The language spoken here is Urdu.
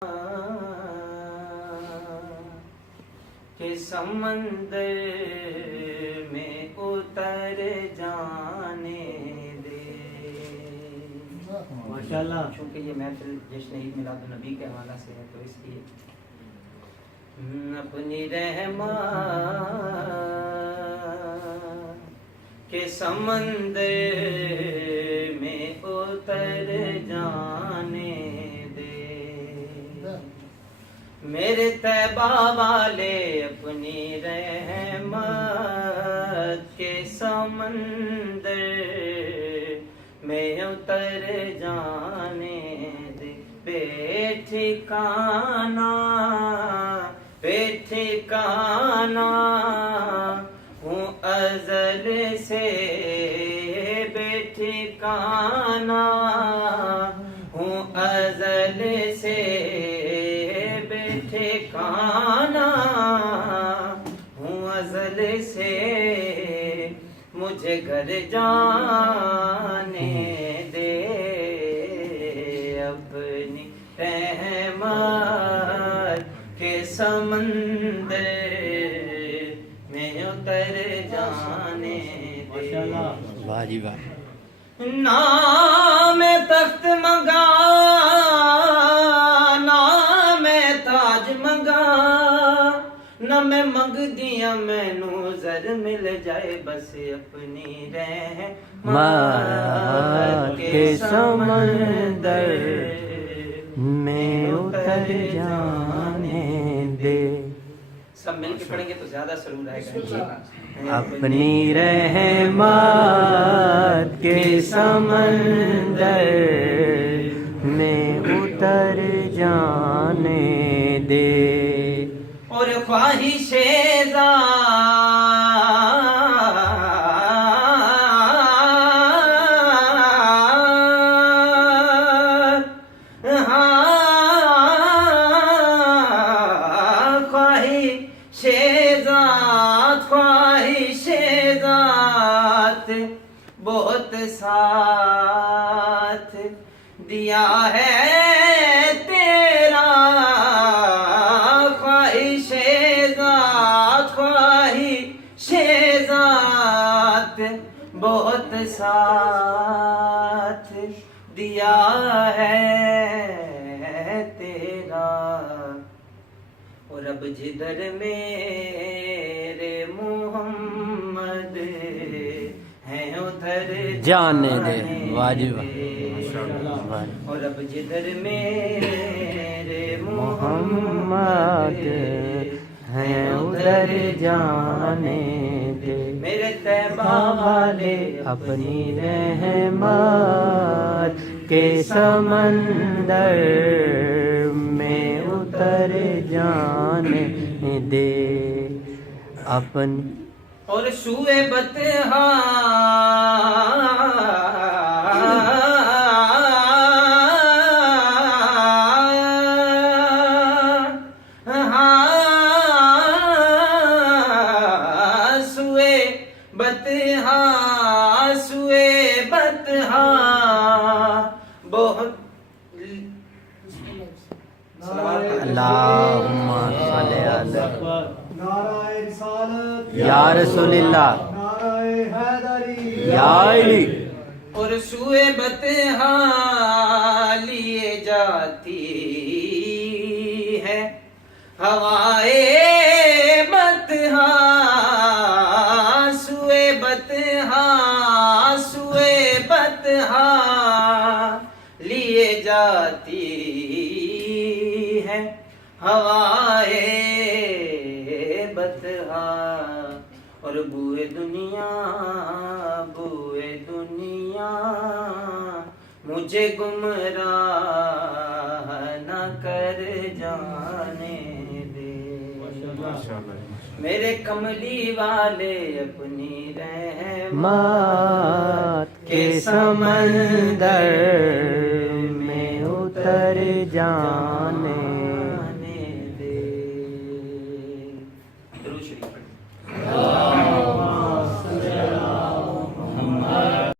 کہ سمندر میں اتر جانے دے. ماشاءاللہ. چونکہ یہ محفل جشن عید میلاد النبی کے حوالہ سے ہے تو اس لیے اپنی رحمت کہ سمندر میں اتر جانے دے. میرے طیبہ والے اپنی رحمت کے سمندر میں اتر جانے دے. بے ٹھکانہ ہوں ازل سے بے ٹھکانہ ہوں ازل سے بے ٹھکانہ ہوں ازل سے مجھے گھر جانے دے. اپنی رحمت کے سمندر میں اتر جانے دے. واہ جی واہ. نام تخت منگا نام تاج منگا نہ میں منگ دیا مینوں زر مل جائے بس اپنی رحمت کے سمندر میں اتر جانے دے. سب مل کے پڑھیں گے تو زیادہ سرور آئے گا. اپنی رحمت کے سمندر میں اتر جانے دے. اور خواہش ذات بہت ساتھ دیا ہے تیرا. خواہش ذات بہت ساتھ دیا ہے تیرا. اور اب جدھر میرے محمد ہیں ادھر جانے دے. واجب. اور اب جدھر میرے محمد ہیں ادھر جانے دے. میرے طیبہ والے اپنی رحمت کے سمندر میں اتر جانے دے. اپن اور سوئے بطحا سوئے بطحا بہت اللہم صلی علی یا رسول اللہ یا علی. اور سوئے بطحا لیے جاتی ہے ہوائے بطحا. سوئے بطحا لیے جاتی ہے ہوائے بطحا. اور بوئے دنیا مجھے گمراہ نہ کر جانے دے. میرے کملی والے اپنی رحمت کے سمندر میں اتر جانے